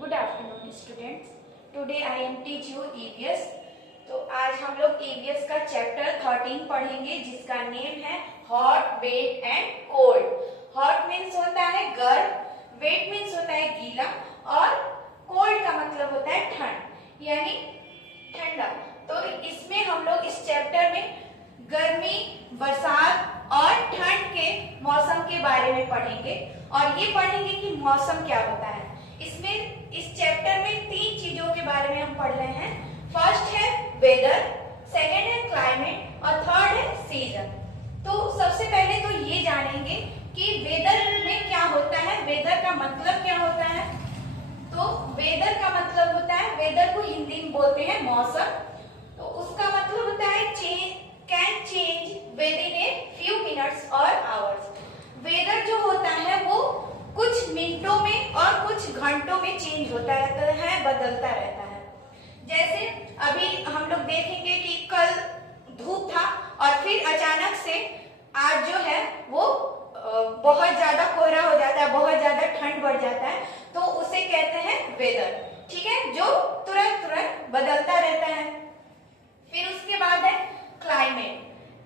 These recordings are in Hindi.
Good afternoon students. Today I am teach you EVS. तो आज हम लोग ईवीएस का चैप्टर 13 पढ़ेंगे जिसका नेम है hot, wet and cold. Hot means होता है गर्म, वेट मीन्स होता है गीला और कोल्ड का मतलब होता है ठंड यानी ठंडा। तो इसमें हम लोग इस चैप्टर में गर्मी, बरसात और ठंड के मौसम के बारे में पढ़ेंगे और ये पढ़ेंगे कि मौसम क्या होता है। इसमें इस चैप्टर में 3 चीजों के बारे में हम पढ़ रहे हैं। फर्स्ट है वेदर, सेकंड है क्लाइमेट और थर्ड है सीजन। तो सबसे पहले तो ये जानेंगे कि वेदर में क्या होता है, वेदर का मतलब क्या होता है। तो वेदर का मतलब होता है, वेदर को हिंदी में बोलते हैं मौसम। तो उसका मतलब होता है can change with in a few minutes और आवर्स। वेदर जो होता है वो कुछ मिनटों में और कुछ घंटों में चेंज होता रहता है, बदलता रहता है। जैसे अभी हम लोग देखेंगे कि कल धूप था और फिर अचानक से आज जो है वो बहुत ज्यादा कोहरा हो जाता है, बहुत ज्यादा ठंड बढ़ जाता है, तो उसे कहते हैं वेदर। ठीक है, जो तुरंत तुरंत बदलता रहता है। फिर उसके बाद है climate,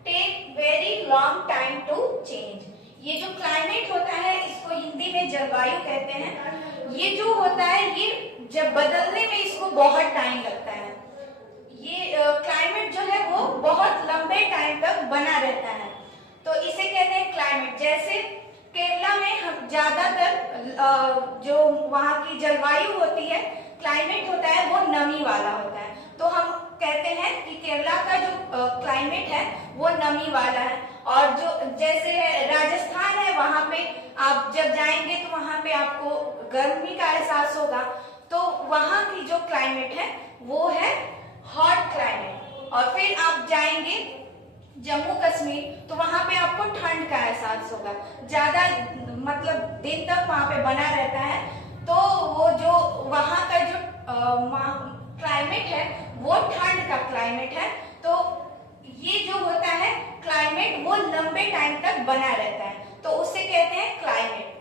take very long time to change. ये जो क्लाइमेट होता है इसको हिंदी में जलवायु कहते हैं। ये जो होता है ये जब बदलने में इसको बहुत टाइम लगता है। ये क्लाइमेट जो है वो बहुत लंबे टाइम तक बना रहता है, तो इसे कहते हैं क्लाइमेट। जैसे केरला में हम ज्यादातर जो वहाँ की जलवायु होती है, क्लाइमेट होता है वो नमी वाला होता है। तो हम कहते हैं कि केरला का जो क्लाइमेट है वो नमी वाला है। और जो जैसे राजस्थान है वहां पे आप जब जाएंगे तो वहां पे आपको गर्मी का एहसास होगा। तो वहां की जो क्लाइमेट है वो है हॉट क्लाइमेट। और फिर आप जाएंगे जम्मू कश्मीर तो वहां पे आपको ठंड का एहसास होगा, ज्यादा मतलब दिन तक वहां पे बना रहता है। तो वो जो वहां का जो क्लाइमेट है वो ठंड का क्लाइमेट है। तो ये जो होता है क्लाइमेट वो लंबे टाइम तक बना रहता है, तो उसे कहते हैं क्लाइमेट।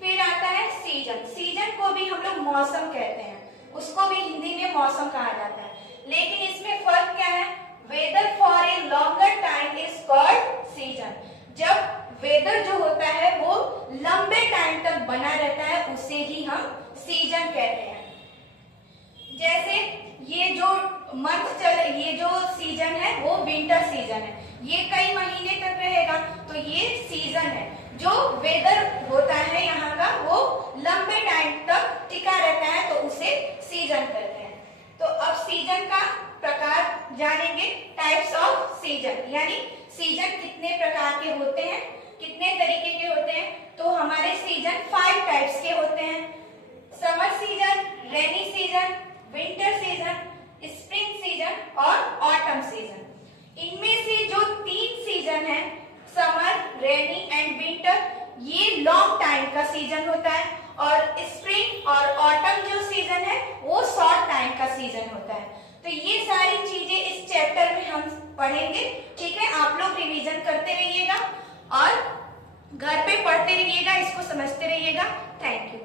फिर आता है सीजन। सीजन को भी हम लोग मौसम कहते हैं, उसको भी हिंदी में मौसम कहा जाता है। लेकिन इसमें फर्क क्या है, weather for a longer time is called season. जब वेदर जो होता है वो लंबे टाइम तक बना रहता है उसे ही हम सीजन कहते हैं। जैसे ये जो ये जो सीजन है वो विंटर सीजन है, ये कई महीने तक रहेगा, तो ये सीजन है। जो वेदर होता है यहाँ का वो लंबे टाइम तक टिका रहता है, तो उसे सीजन कहते हैं। तो अब सीजन का प्रकार जानेंगे, टाइप्स ऑफ सीजन, यानी सीजन कितने प्रकार के होते हैं, कितने तरीके के होते हैं। तो हमारे सीजन 5 टाइप्स के होते हैं। Summer season, rainy season, winter season, spring season और ऑटम सीजन। इनमें से जो 3 सीजन है, समर, रेनी एंड विंटर, ये लॉन्ग टाइम का सीजन होता है। और स्प्रिंग और ऑटम जो सीजन है वो शॉर्ट टाइम का सीजन होता है। तो ये सारी चीजें इस चैप्टर में हम पढ़ेंगे। ठीक है, आप लोग रिवीजन करते रहिएगा और घर पे पढ़ते रहिएगा, इसको समझते रहिएगा। Thank you.